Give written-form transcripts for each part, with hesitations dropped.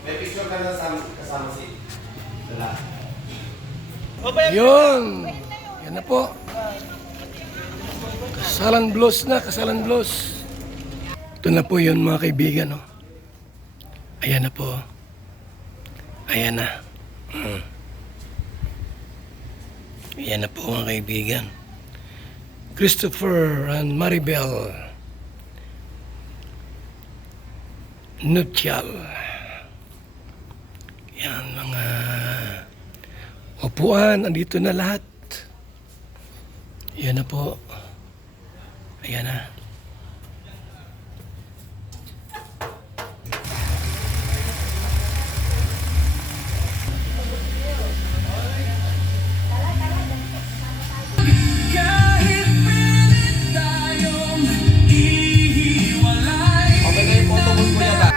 May picture ka na kasama si Dala. Yun! Yan na po. Kasalan Blues na, Kasalan Blues. Ito na po yun mga kaibigan. Oh. Ayan na po. Ayan na. Ayan na po mga kaibigan. Christopher and Maribel Nuptial. Yan mga upuan, andito na lahat. Yan na po. Ayan na. Okay na yung photo mo kuya ta.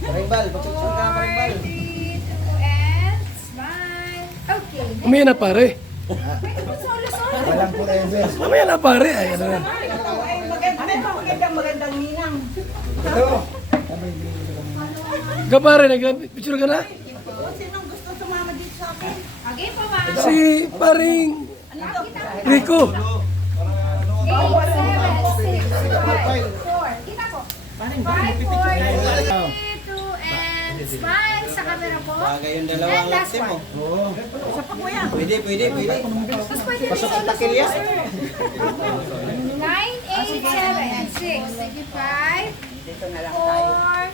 Paringbal, pagpicture ka, paringbal. 4, 3, 2, and smile. Okay. Mamaya na pare. Solo. Walang forever. Mamaya na pare. Ayan na. Magandang ninang. Ito. Ka pare, nag-picture ka na? Sinong gusto sumama dito sa akin? Okay po, ma'am. Si paring Rico. 8, 7, 6, 5, 4. Kita po. 5, 4, 3, 2, and smile sa camera po. Bagay yung And dalawang last latte mo. one. Oo. Isa pa kuya. Pwede. Tapos pwede rin Pasok sa solo. takil yan. 9, 8, 7, 6, 5, Dito na lang tayo. 4,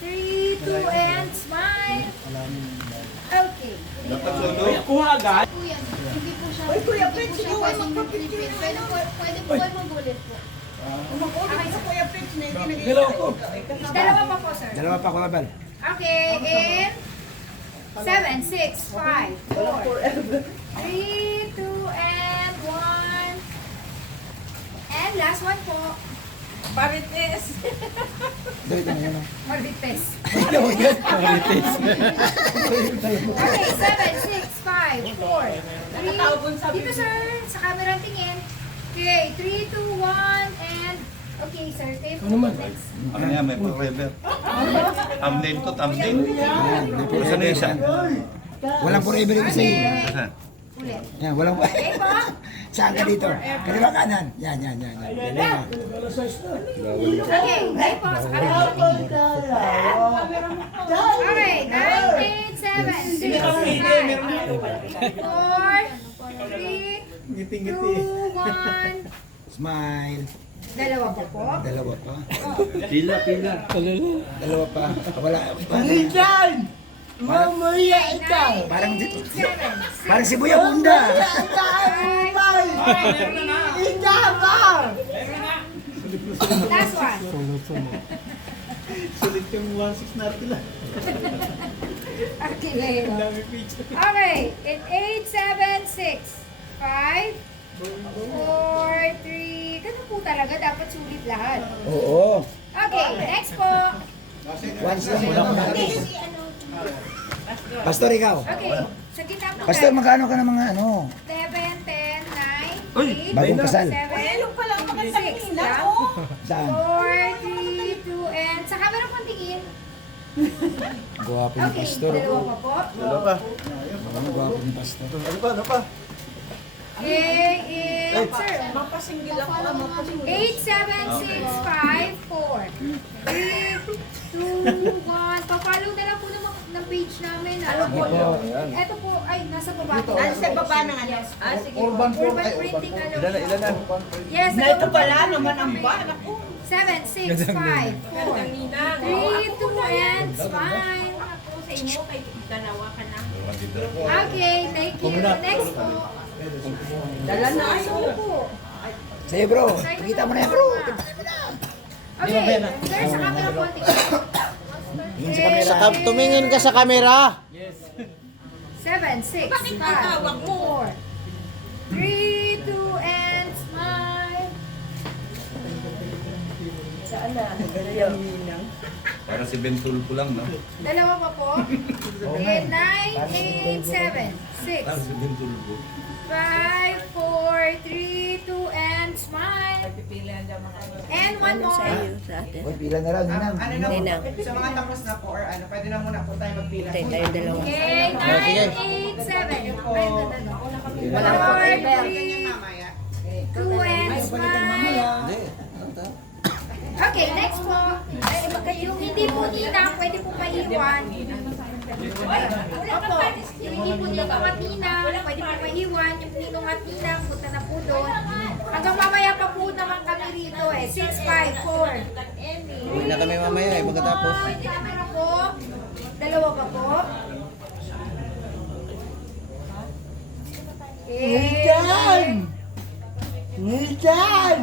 3, 2, and smile. Okay. Kuha agad. Kuya, hindi po siya. Uy, Kuya hindi Fred, po siya sige, pwedeng magpapicture mag-repeat. na. Pwede po kayo mag-ulit po. Umakulit sa Kuya Fritz na hindi nag-iisa. Dalawa ko. Dalawa pa po, sir. Dalawa pa, Kuya Bal. Okay, in 7, 6, 5, 4, 3, 2, and 1. And last one po. Parites. Dito na yan. Marites. Marites. Okay, 7, 6, 5, 4, 3. Dito, sir. Sa camera tingin. Okay, 3, 2, 1, and... Okay, sir. Tape Ano naman? next. Ano yan, may forever. Thumbnail to, thumbnail. Saan na isa? Walang forever yung isa eh. Saan? Ulit. Yan, walang Okay po. Saan ka dito? Kaliwa kanan. Yan. Dalawa. Okay, tape po. Sa camera tingin. Okay, 9, 8, 7, 6, 5, 4, 3, 2, 1. Smile. Dalawa pa po. Dalawa pa. Pila. Dalawa pa. Wala. Mamaya ikaw. Parang 8, 7, Parang si Buya Bunda. 5, Ikaw ba? last one. Sulit yung 1.6 natin lang. Okay. Okay, in 8, 7, 6, 5, 4, 3. Ganun po talaga. Dapat sulit lahat. Oo. Okay, next po. Once lang walang natin. Pastor, ikaw. Okay, sa gitna po. Pastor, magkano ka ng mga ano? 7, 10, 9, 8, Bagong kasal. 7, Ayun pala ang magandang 6, ninang. Oh. Saan? 4, 3, 2, and sa camera po tingin. Gwapo ni Okay, Pastor. dalawa pa po. Gwapo ni Pastor. Ano pa? Okay, in, sir. Mapasinggil ako. Mapasinggil. 8, 7, 6, 5, 4, 3, 2, 1. Pa-follow na lang po ng page namin. Ano po yun? Ito po, ay, nasa baba po. Ano sa baba ng ano? Ah, sige. Urban Printing ano. Ilan na? Yes, Na ito pala naman ang ba? Naku. 7, 6, 5, 4, 3, 2, and smile. Sa inyo, kay dalawa ka na. Okay, thank you. Next po. Dala na Aso ako. po. Sa'yo bro. Pakita mo na yan bro. Okay, sir, sa camera po. Tumingin ka sa camera. 7, 6, 5, 4, 3, 2, and smile. Saan na? Ninang. Parang si Ben Tulfo lang, no? Dalawa pa po. And 9, 8, 7, 6, Parang si Ben Tulfo. 5, 4, 3, 2, and smile. And one more. Sa atin. Uy, pila na raw, ninang. Ano na Ninang. po, sa mga tapos na po or ano, pwede na muna po tayo magpila. Tayo tayo dalawa. Okay, 9, 8, 7. Wala po. 4, Ganyan 3, mamaya. 2, and smile. Okay, next po. Yung hindi po ninang, pwede po maiwan. Opo, yung hindi po ninong at ninang, pwede po maiwan. Yung ninong at ninang, punta na po doon. Hanggang mamaya pa po naman kami rito eh. 6, 5, 4. Uwi na kami mamaya eh, pagkatapos. Hindi na meron po. Dalawa pa po. Nitan! Nitan!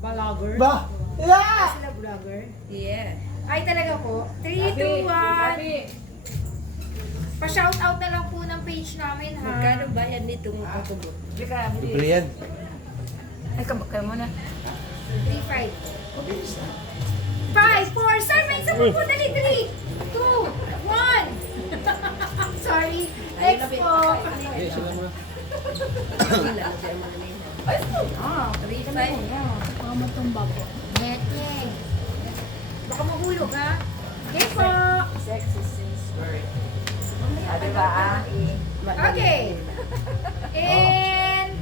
Balagur. Ba? La! Sila vlogger. Yeah. Ay talaga po. 3, 2, 1. Pa-shoutout na lang po ng page namin ha. Magkano bayad nitong autobot? Libre yan. Ay, kayo muna. 3, 5. 5, 4, sir, may isa pa po. Dali, 3, 2, 1. Sorry. Next po. Ah, 3, 5. Nete. Baka mahulog ha. Okay po. Okay. And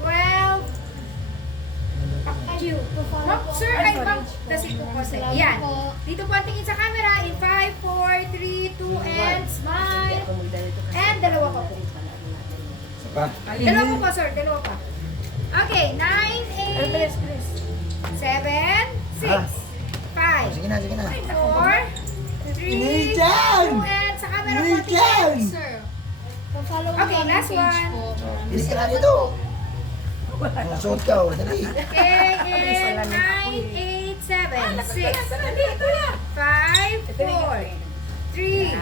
12. Ma'am, sir, ay ma'am. Kasi po kasi. Yan. Dito po ang tingin sa camera. In 5, 4, 3, 2, and smile. And dalawa pa po. Dalawa po, sir. Dalawa pa. Okay. 9, 8, 7, 6, 5, Sige na, sige na. 4, 3, 2, Nitan! and sa camera po Nitan! tingin, sir. Okay, last one. Bilis ka na dito. Suot ka, oh, dali. Okay, and 9, 8, 7, 6, 5, 4, 3,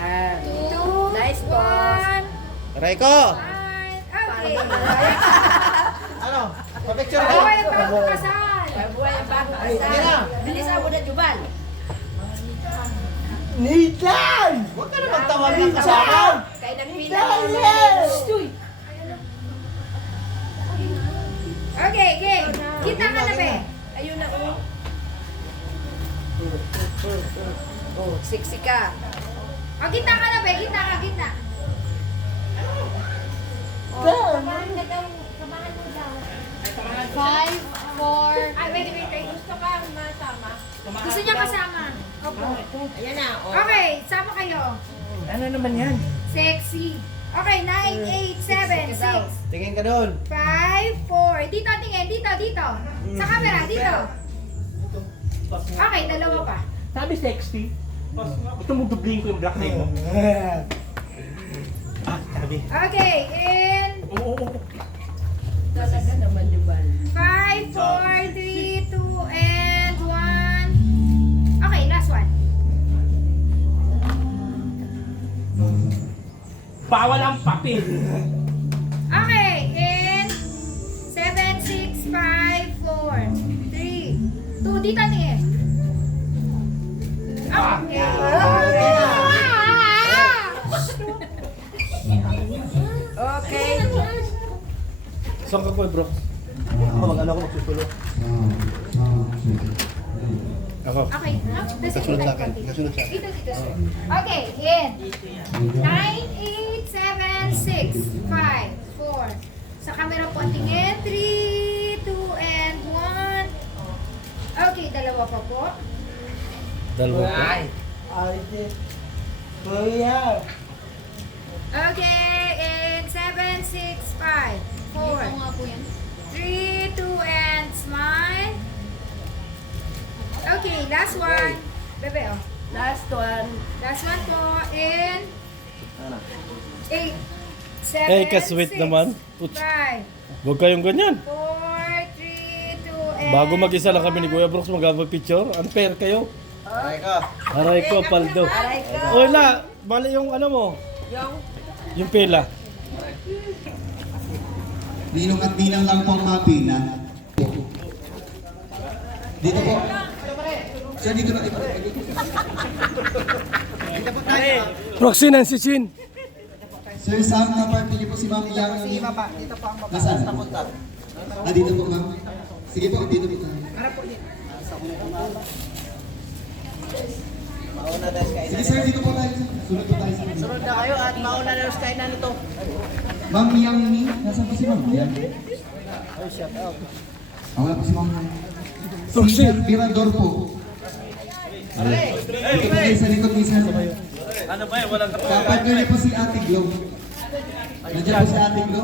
2, Nice po. 1. Aray ko! Okay. Ano? Pa-picture Ako ay bagong kasal. Buhay ang bago kasal. Bilis ako na, Jubal. Nitan! Huwag ka na magtawag ng kasama! Kaya nagpila Nitan! ako na. Yes! Okay, okay. Kita ka na, be. Ayun na, oh. Oh, sexy ka. O, kita ka na, be. Kita ka, kita. Ay, wait, wait, wait. Gusto ka masama? Gusto niya kasama. Opo. Ayan na, oh. Okay, sama kayo. Ano naman yan? Sexy. Okay, 9, 8, 7, 6, Tingin ka doon. 5, 4. Dito, tingin. Dito, dito. Sa camera, dito. Okay, dalawa pa. Sabi sexy. Ito mo dublihin ko yung black na yun. Sabi. Okay, and Oo. Talaga naman, Jubal. 5, 4, 3, 2, and 1. Okay, last one. Bawal ang papel. Okay, and 7, 6, 5, 4, 3, 2. Dito, tingin. Okay. Okay. Saan ka ko, bro? Ako mag-ano ko magsusulo. Ako. Okay, Kasunod sa akin. Kasunod sa akin. Dito, dito, sir. Okay, in 9, 8, 7, 6, 5, 4. Sa camera po, tingin. 3, 2, and 1. Okay, dalawa pa po. Dalawa pa. Ay, kuya. Okay, and 7, 6, 5, 4, 3, 2, and smile. Okay, last one. Bebe, oh. Last one. Last one po in 8, 7, Hey, ka-sweet naman. Putz. 5, Huwag kayong ganyan. 4, 3, 2, and Bago mag-isa lang kami ni Kuya Brooks, mag-picture. Unfair kayo. Aray ko! Aray ko, paldo. Aray ka. Wala, bali yung ano mo. Yung pila. Ninong at ninang lang po ang mga pina. Dito po. Sir, dito na. Proxy ng si Chin. Sir Sam, kapartner niyo po si Ma'am Yang. Sige pa, dito po ang baba. Nasaan? Sa punta. Dito po, ma'am. Sige po, dito po tayo. Mauna na sa Sige sir, dito po tayo. Sunod po tayo sa kanila. Sunod na kayo at mauna na sa kainan nito. Ma'am Yang ni, nasaan po si Ma'am Yang? Oh, shout out. Wala po si Ma'am Yang. Si Proxy. Sir Mirador po. Dito po kayo sa likod ni Sir. Ano ba yan? Walang Kapartner niyo po si Ate Glo. Nandiyan po si Ate Glo?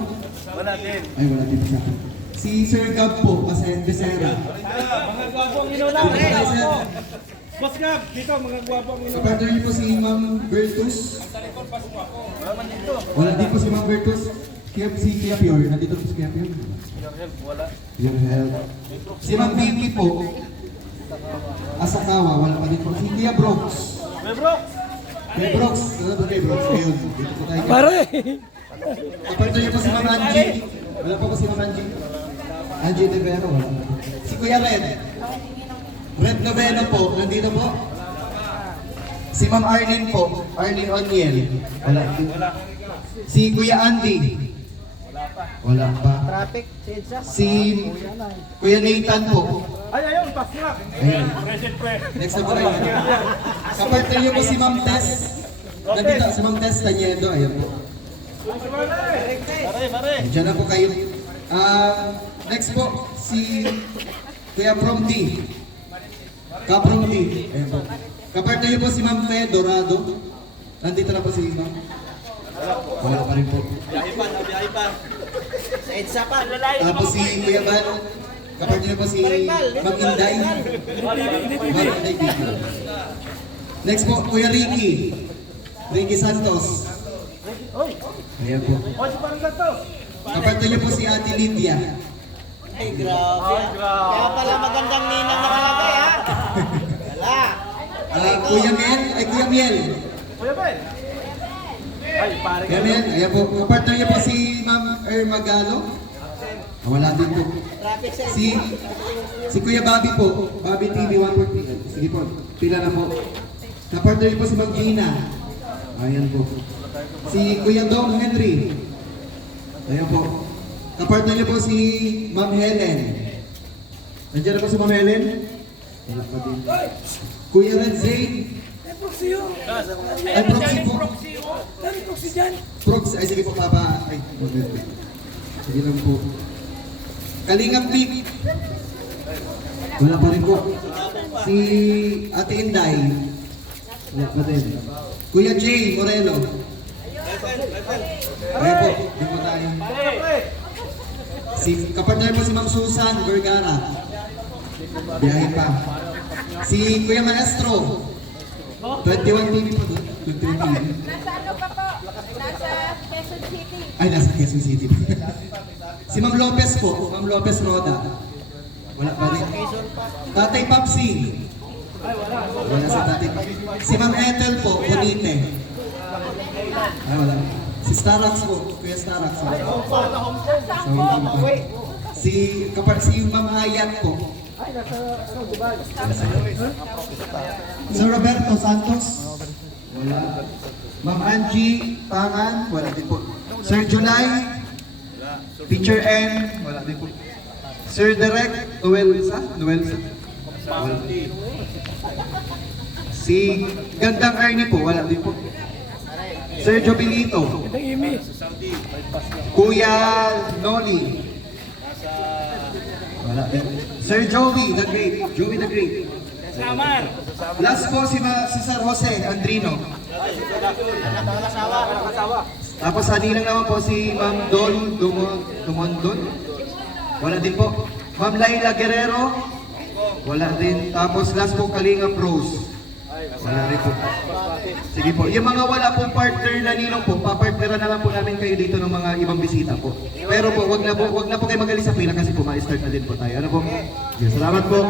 Wala din. Ay, wala din po siya. Si Sir Gab po, kasi Becerra. Mga gwapo ang inuna. Dito po tayo, Sir. Boss Gab, dito mga gwapo ang inuna. Kapartner niyo po si Ma'am Bertus. Wala din po si Ma'am Bertus. Si Kuya Pior, nandito po si Kuya Pior. Your help. Si Ma'am Vicky po. Asakawa, wala pa din po. Si Kuya Brooks. Kuya Brooks, wala ba kay Brooks? Ayun, dito po tayo. Pare! Kapartner niyo po si Ma'am Angie. Wala pa po si Ma'am Angie. Angie de Vero, wala. Si Kuya Red. Red Noveno po, nandito po. Si Ma'am Arlene po, Arlene Oniel. Wala. Si Kuya Andy. Wala pa. Traffic, si Edsa. Si Kuya Nathan po. Ay, ayun, pass nga. Ayun. Present pre. Next na po kayo. Kapartner niyo po si Ma'am Tess. Nandito si Ma'am Tess Taniedo. Ayun po. Diyan na po kayo. Next po, si Kuya Promdi. Kapromdi. Ayun po. Kapartner niyo po si Ma'am Fe Dorado. Nandito na po si Ma'am. Wala pa rin po. Biyahe pa. Sa Edsa pa, lalay. Tapos si Kuya Van. Kapartner niyo po si Ma'am Inday. Ma'am Inday Bigo. Next po, Kuya Ricky. Ricky Santos. Ayan po. Kapartner niyo po si Ate Lydia. Ay, grabe. Kaya pala magandang ninang nakalagay, ha? Wala. Kuya Miel. Ay, Kuya Miel. Kuya Ben. Ay, pare. Kuya Miel. Ayan po. Kapartner niyo po si Ma'am Magalo. Wala din po. Traffic sa Si Kuya Bobby po. Bobby TV 143. Sige po. Pila na po. Kapartner niyo po si Ma'am Gina. Ayan po. Si Kuya Dong Henry. Ayan po. Kapartner niyo po si Ma'am Helen. Nandiyan na po si Ma'am Helen. Wala pa din. Kuya Red Zane. Ay, proxy po. Proxy. Ay, sige po, Papa. Ay, okay. Sige lang po. Kalingap Pete. Wala pa rin po. Si Ate Inday. Wala pa din. Kuya Jay Moreno. Ayan po, di po tayo. Si kapartner po si Ma'am Susan Vergara. Biyahe pa. Si Kuya Maestro. 21 TV po doon. 21 TV. Nasa ano pa po? Nasa Quezon City. Ay, nasa Quezon City. Si Ma'am Lopez po. Ma'am Lopez Roda. Wala pa rin. Tatay Papsi. Wala sa tatay Papsi. Si Ma'am Ethel po. Bonite. Ay, wala. Si Starax po. Kuya Starax. Sa Hong Kong po. Si Ma'am Hayat po. Sir Roberto Santos. Wala. Ma'am Angie Pangan. Wala din po. Sir July. Teacher N. Wala din po. Sir Derek Noelsa. Wala. Si Gandang Ernie po. Wala din po. Sir Jobilito. Kuya Noli. Wala din. Sir Joey the Great. Joey the Great. Last po si Sir Jose Andrino. Tapos hanilang naman po si Ma'am Dol Dumondon. Wala din po. Ma'am Laila Guerrero. Wala din. Tapos last po Kalingap Rose. Wala rin po. Sige po. Yung mga wala pong partner na ninong po, papartneran na lang po namin kayo dito ng mga ibang bisita po. Pero po, wag na po kayo magaling sa pila kasi po ma-start na din po tayo. Ano po? Yes, salamat po.